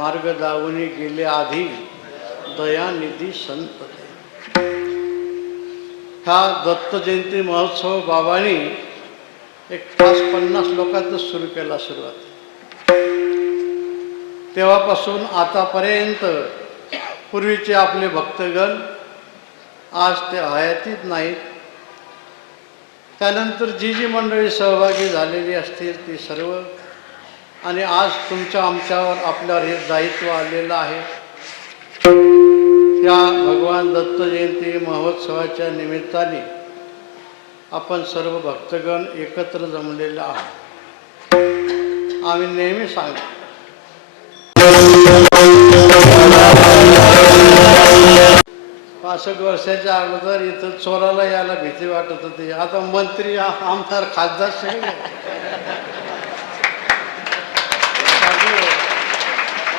मार्ग दावणी गेले आधी दयानिधी संत हा दत्त जयंती महोत्सव बाबांनी एक खास पन्नास लोकांचं सुरू केला सुरुवात. तेव्हापासून आतापर्यंत पूर्वीचे आपले भक्तगण आज ते हयातीत नाहीत. त्यानंतर जी जी मंडळी सहभागी झालेली असतील ती सर्व आणि आज तुमच्या आमच्यावर आपल्यावर हे दायित्व आलेलं आहे. या भगवान दत्त जयंती महोत्सवाच्या निमित्ताने आपण सर्व भक्तगण एकत्र जमलेले आहोत. आम्ही नेहमी सांगतो. पासष्ट वर्षाच्या अगोदर इथं चोराला यायला भीती वाटत होती. आता मंत्री आमदार खासदार सगळे.